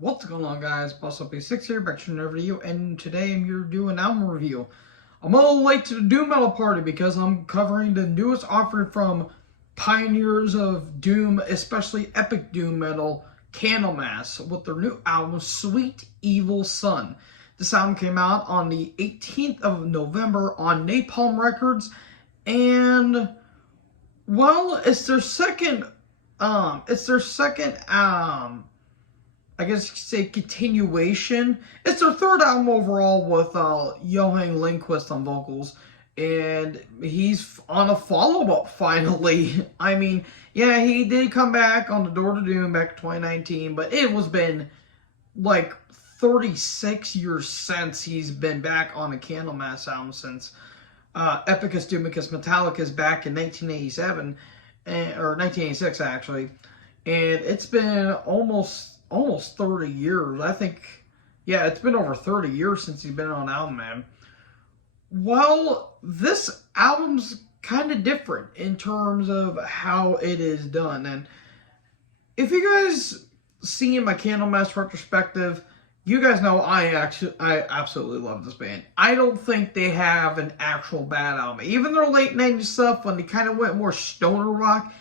What's going on, guys? BossUp6 here, back to another video, and today I'm here to do an album review. I'm a little late to the Doom Metal party because I'm covering the newest offering from pioneers of Doom, especially epic Doom Metal, Candlemass, with their new album, Sweet Evil Sun. This album came out on the 18th of November on Napalm Records, and, well, it's their second, I guess you could say continuation. It's their third album overall with Johan Lindquist on vocals. And he's on a follow-up finally. I mean, yeah, he did come back on the Door to Doom back in 2019, but it was been like 36 years since he's been back on a Candlemass album, since Epicus Doomicus Metallicus back in 1987, or 1986 actually. And it's been almost 30 years. I think, yeah, it's been over 30 years since he's been on an album, man. Well, this album's kind of different in terms of how it is done. And if you guys see my Candlemass retrospective, you guys know I absolutely love this band. I don't think they have an actual bad album. Even their late 90s stuff, when they kind of went more stoner rock,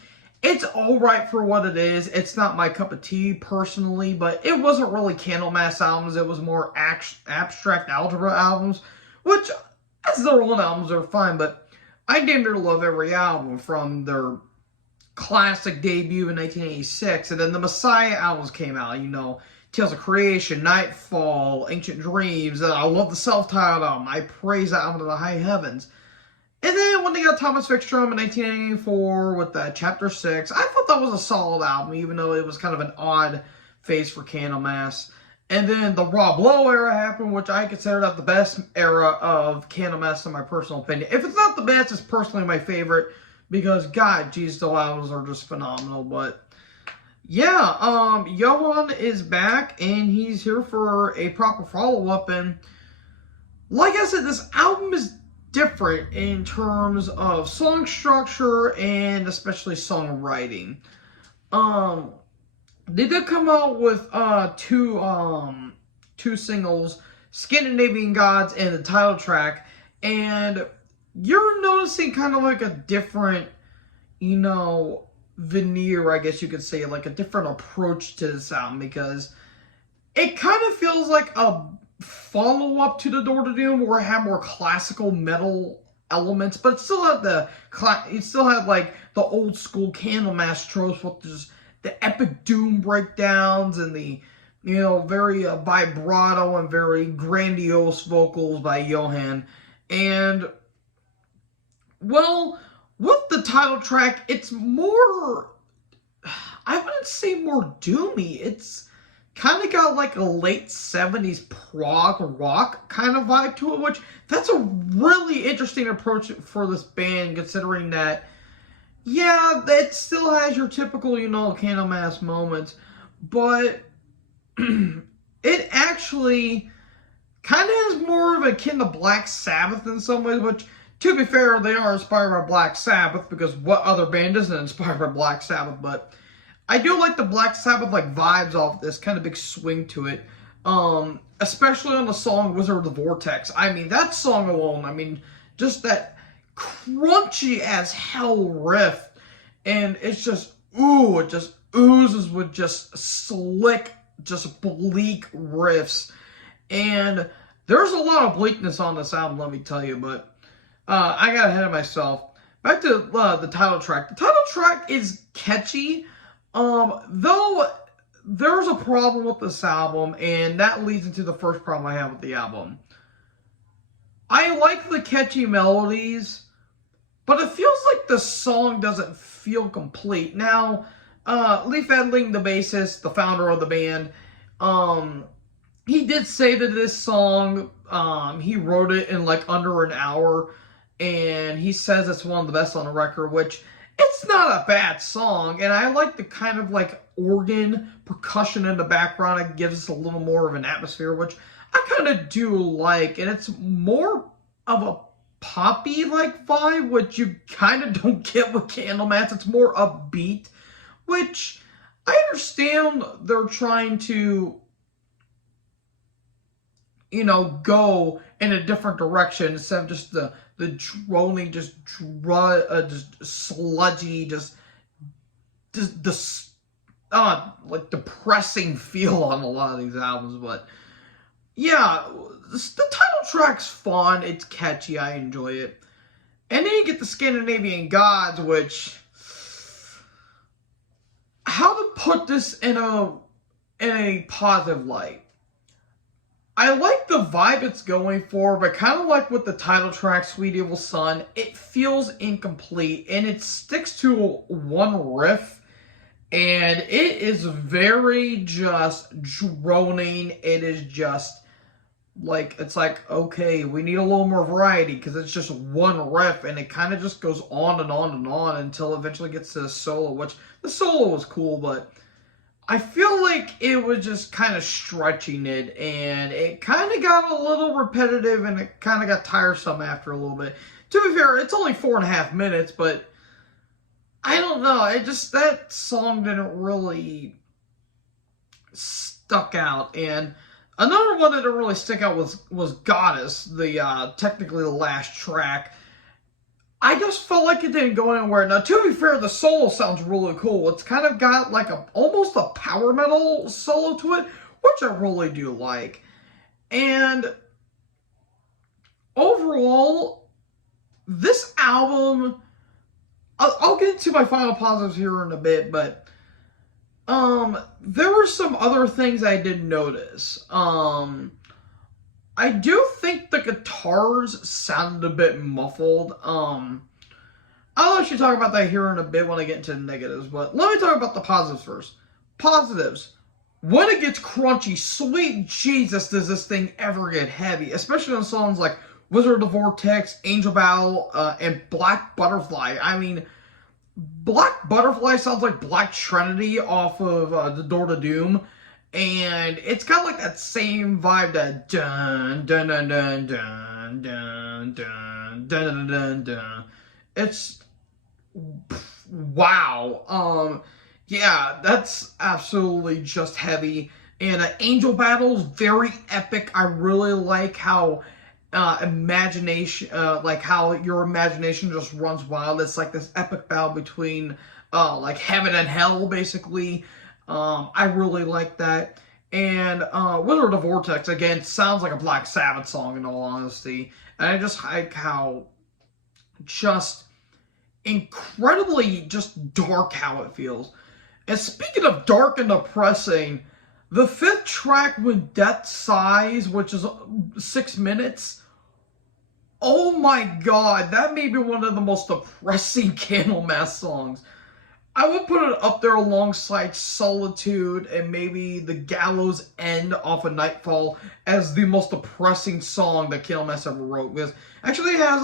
it's alright for what it is. It's not my cup of tea, personally, but it wasn't really Candlemass albums. It was more abstract algebra albums, which, as their own albums, are fine, but I damn near love every album from their classic debut in 1986, and then the Messiah albums came out, you know, Tales of Creation, Nightfall, Ancient Dreams. I love the self-titled album. I praise that album to the high heavens. And then when they got Thomas Fickstrom in 1984 with Chapter 6, I thought that was a solid album, even though it was kind of an odd phase for Candlemass. And then the Rob Lowe era happened, which I consider that the best era of Candlemass in my personal opinion. If it's not the best, it's personally my favorite, because, God, geez, the albums are just phenomenal. But, yeah, Johan is back, and he's here for a proper follow-up. And, like I said, this album is different in terms of song structure and especially songwriting. They did come out with two singles, Scandinavian Gods and the title track, and you're noticing kind of like a different, you know, veneer, I guess you could say, like a different approach to this album, because it kind of feels like a follow-up to the Door to Doom, where it had more classical metal elements, but it still had like the old school Candlemass tropes with just the epic doom breakdowns and the, you know, very vibrato and very grandiose vocals by Johan. And, well, with the title track, it's more, I wouldn't say more doomy. It's kind of got like a late 70s prog rock kind of vibe to it, which that's a really interesting approach for this band, considering that, yeah, it still has your typical, you know, Candlemass moments, but it actually kind of has more of akin to Black Sabbath in some ways, which, to be fair, they are inspired by Black Sabbath, because what other band isn't inspired by Black Sabbath? But I do like the Black Sabbath like vibes off this, kind of big swing to it. Especially on the song Wizard of the Vortex. I mean, that song alone, I mean, just that crunchy as hell riff. And it's just, ooh, it just oozes with just slick, just bleak riffs. And there's a lot of bleakness on this album, let me tell you, but I got ahead of myself. Back to the title track. The title track is catchy. Though there's a problem with this album, and that leads into the first problem I have with the album. I like the catchy melodies, but it feels like the song doesn't feel complete. Now, Leif Edling, the bassist, the founder of the band, he did say that this song, he wrote it in like under an hour, and he says it's one of the best on the record, which, it's not a bad song, and I like the kind of like organ percussion in the background. It gives us a little more of an atmosphere, which I kind of do like, and it's more of a poppy-like vibe, which you kind of don't get with Candlemass. It's more upbeat, which I understand they're trying to go in a different direction instead of just the droning, just sludgy, just the like depressing feel on a lot of these albums. But yeah, the title track's fun, it's catchy, I enjoy it. And then you get the Scandinavian Gods, which, how to put this in a positive light. I like the vibe it's going for, but kind of like with the title track, Sweet Evil Son, it feels incomplete, and it sticks to one riff, and it is very just droning. It is just like, it's like, okay, we need a little more variety, because it's just one riff, and it kind of just goes on and on and on until it eventually gets to the solo, which the solo was cool, but I feel like it was just kind of stretching it, and it kind of got a little repetitive, and it kind of got tiresome after a little bit. To be fair, it's only 4.5 minutes, but I don't know. That song didn't really stuck out. And another one that didn't really stick out was Goddess, technically the last track. I just felt like it didn't go anywhere. Now, to be fair, the solo sounds really cool. It's kind of got like almost a power metal solo to it, which I really do like. And overall, this album, I'll get into my final positives here in a bit, but there were some other things I did notice. I do think the guitars sounded a bit muffled. I'll actually talk about that here in a bit when I get into the negatives, but let me talk about the positives first. Positives. When it gets crunchy, sweet Jesus, does this thing ever get heavy, especially on songs like Wizard of the Vortex, Angel Battle, and Black Butterfly. I mean, Black Butterfly sounds like Black Trinity off of The Door to Doom. And it's got like that same vibe, that dun dun dun dun dun dun dun dun dun dun. It's wow. Yeah, that's absolutely just heavy. And Angel Battle's very epic. I really like how imagination, like how your imagination just runs wild. It's like this epic battle between like heaven and hell, basically. I really like that. And Wizard of the Vortex, again, sounds like a Black Sabbath song, in all honesty. And I just like how just incredibly just dark how it feels. And speaking of dark and depressing, the 5th track, When Death Sighs, which is 6 minutes, oh my god, that may be one of the most depressing Candlemass songs. I would put it up there alongside Solitude and maybe The Gallows End off of Nightfall as the most depressing song that Candlemass ever wrote. Because actually it has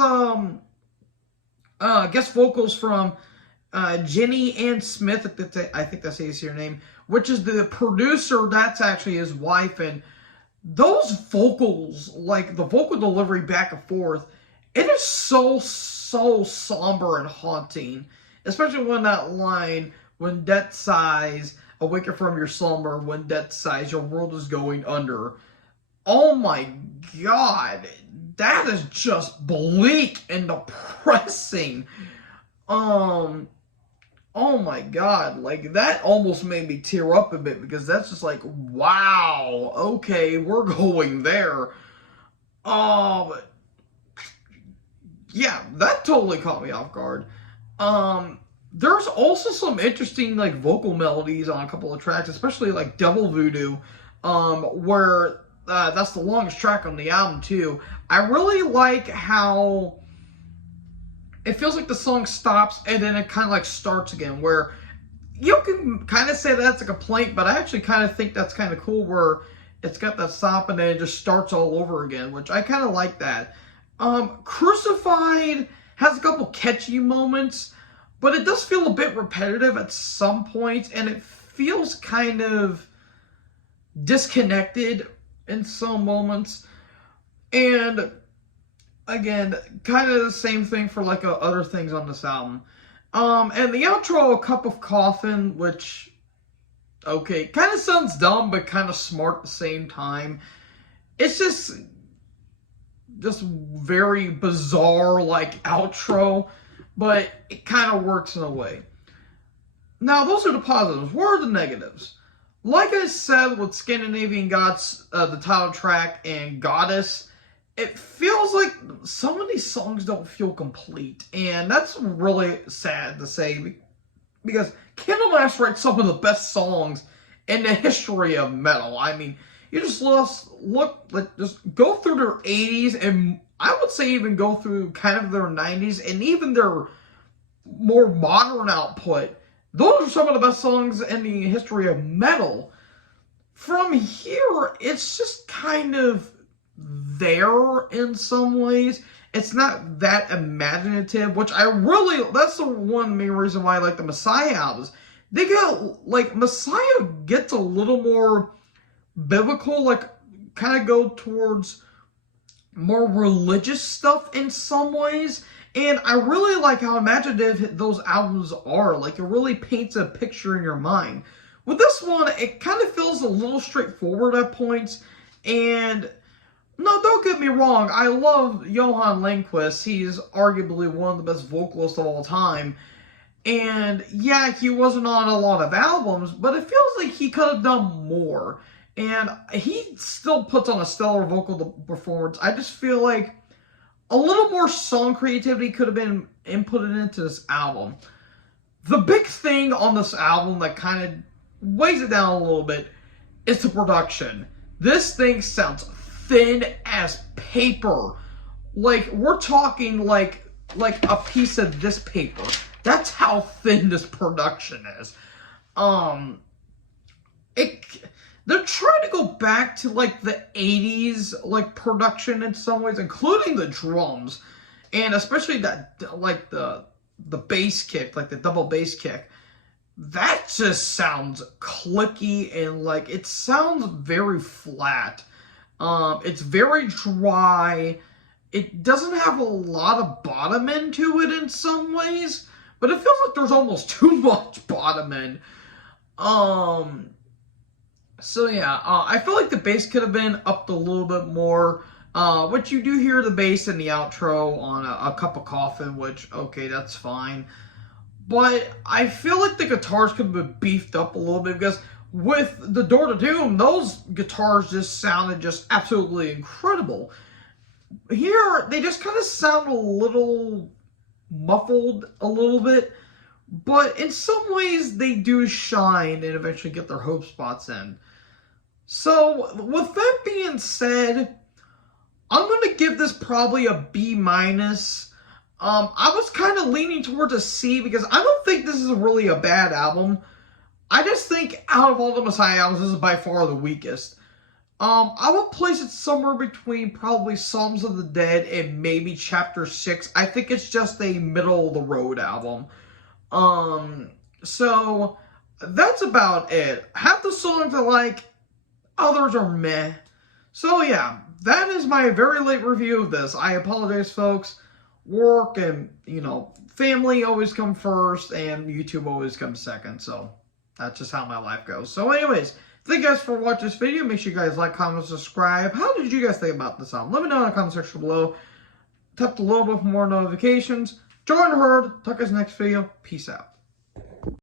guest vocals from Jenny Ann Smith, I think that's her name, which is the producer. That's actually his wife. And those vocals, like the vocal delivery back and forth, it is so somber and haunting. Especially when that line, when death sighs, awaken from your slumber, when death sighs, your world is going under. Oh my god, that is just bleak and depressing. Oh my god, like that almost made me tear up a bit, because that's just like, wow, okay, we're going there. But yeah, that totally caught me off guard. There's also some interesting like vocal melodies on a couple of tracks, especially like Devil Voodoo, where that's the longest track on the album too. I really like how it feels like the song stops and then it kind of like starts again, where you can kind of say that's a complaint, but I actually kind of think that's kind of cool, where it's got that stop and then it just starts all over again, which I kind of like that. Crucified has a couple catchy moments, but it does feel a bit repetitive at some points, and it feels kind of disconnected in some moments. And again, kind of the same thing for like other things on this album. And the outro, A Cup of Coffin, which, okay, kind of sounds dumb, but kind of smart at the same time. it's just very bizarre, like, outro, but it kind of works in a way. Now, those are the positives. What are the negatives? Like I said with Scandinavian Gods, the title track, and Goddess, it feels like some of these songs don't feel complete. And that's really sad to say, because Candlemass writes some of the best songs in the history of metal. I mean, you just just go through their 80s, and I would say even go through kind of their 90s, and even their more modern output. Those are some of the best songs in the history of metal. From here, it's just kind of there in some ways. It's not that imaginative, which that's the one main reason why I like the Messiah albums. They get, like, Messiah gets a little more biblical, like, kind of go towards more religious stuff in some ways. And I really like how imaginative those albums are. Like, it really paints a picture in your mind. With this one, it kind of feels a little straightforward at points. And, no, don't get me wrong. I love Johan Lindqvist. He's arguably one of the best vocalists of all time. And, yeah, he wasn't on a lot of albums, but it feels like he could have done more. And he still puts on a stellar vocal performance. I just feel like a little more song creativity could have been inputted into this album. The big thing on this album that kind of weighs it down a little bit is the production. This thing sounds thin as paper. Like, we're talking like a piece of this paper. That's how thin this production is. They're trying to go back to, like, the 80s, like, production in some ways, including the drums. And especially that, like, the bass kick, like the double bass kick. That just sounds clicky and, like, it sounds very flat. It's very dry. It doesn't have a lot of bottom end to it in some ways, but it feels like there's almost too much bottom end. So yeah, I feel like the bass could have been upped a little bit more. Which you do hear the bass in the outro on a Cup of Coffin, which, okay, that's fine. But I feel like the guitars could have been beefed up a little bit, because with the Door to Doom, those guitars just sounded just absolutely incredible. Here, they just kind of sound a little muffled a little bit. But in some ways, they do shine and eventually get their hope spots in. So, with that being said, I'm going to give this probably a B-. I was kind of leaning towards a C, because I don't think this is really a bad album. I just think out of all the Messiah albums, this is by far the weakest. I would place it somewhere between probably Psalms of the Dead and maybe Chapter 6. I think it's just a middle-of-the-road album. So, that's about it. Half the songs I like, others are meh. So yeah, that is my very late review of this. I apologize, folks. Work and, family always come first, and YouTube always comes second. So, that's just how my life goes. So anyways, thank you guys for watching this video. Make sure you guys like, comment, subscribe. How did you guys think about this album? Let me know in the comment section below. Tap the little bit for more notifications. Join the herd. Talk to you guys next video. Peace out.